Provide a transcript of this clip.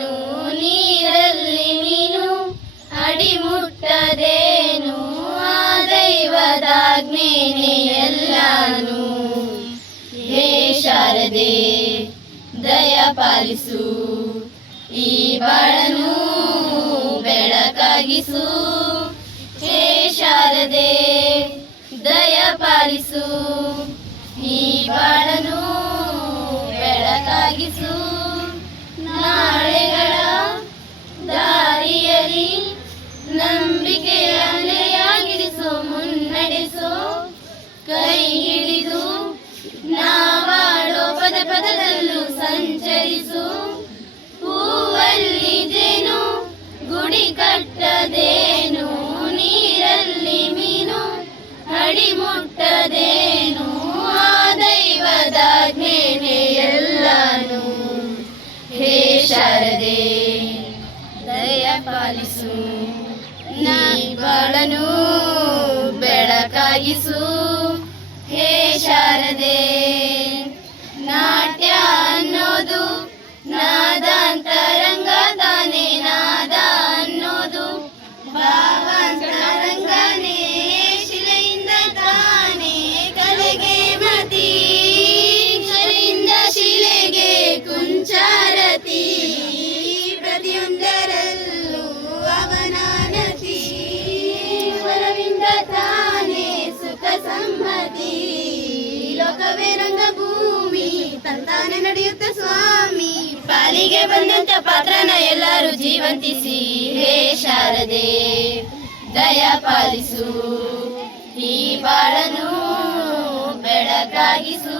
ಅಡಿಮುಟ್ಟದೇನು ನೀರಲ್ಲಿ ಮೀನು ಅಡಿಮುಟ್ಟದೇನು ಆ ದೈವದಾಜ್ಞೆನೇ ಎಲ್ಲಾನು. ಹೇ ಶಾರದೆ ದಯ ಪಾಲಿಸು, ಈ ಬಾಳನು ಬೆಳಕಾಗಿಸು. ಹೇ ಶಾರದೆ ದಯ ಪಾಲಿಸು, ಈ ಬಾಳನು ಬೆಳಕಾಗಿಸು. ನಾಳೆಗಳ ದಾರಿಯಲ್ಲಿ ನಂಬಿಕೆಯ ನೆಲೆಯಾಗಿರಿಸು, ಮುನ್ನಡೆಸೋ ಕೈ ಹಿಡಿದು ನಾವಾಡೋ ಪದ ಪದದಲ್ಲೂ ಸಂಚರಿಸು. ಹೂವಲ್ಲಿ ಜೇನು ಗುಡಿ ಕಟ್ಟದೇನು ನೀರಲ್ಲಿ ಮೀನು ಅಡಿಮುಟ್ಟದೇನು ಆ ದೈವದಾಜ್ಞೆನೇ ಎಲ್ಲಾನು. ಹೇ ಶಾರದೆ ದಯ ಪಾಲಿಸು, ನೀ ಬಾಳನು ಬೆಳಕಾಗಿಸು. ಹೇ ಶಾರದೆ ನಾಟ್ಯ ಅನ್ನೋದು ನಾದಾಂತರಂಗ ತಾನೇ, ನಾದ ಅನ್ನೋದು ಭಾವಾಂತರಂಗನೇ. ಶಿಲೆಯಿಂದ ತಾನೇ ಕಲೆಗೆ ಮತಿ, ಶಿಲೆಯಿಂದ ಶಿಲೆಗೆ ಕುಂಚಾರತಿ. ಪ್ರತಿಯೊಂದರಲ್ಲೂ ಅವನಾನತಿ, ವರವಿಂದ ತಾನೇ ಸುಖ ಸಮ್ಮತಿ. ಲೋಕವೇ ರಂಗಭೂಮಿ ತಂತಾನೆ ನಡೆಯುತ್ತ ಸ್ವಾಮಿ, ಪಾಲಿಗೆ ಬಂದಂತ ಪಾತ್ರನ ಎಲ್ಲರೂ ಜೀವಂತಿಸಿ. ಹೇ ಶಾರದೆ ದಯ ಪಾಲಿಸು, ಈ ಬಾಳನು ಬೆಳಕಾಗಿಸು.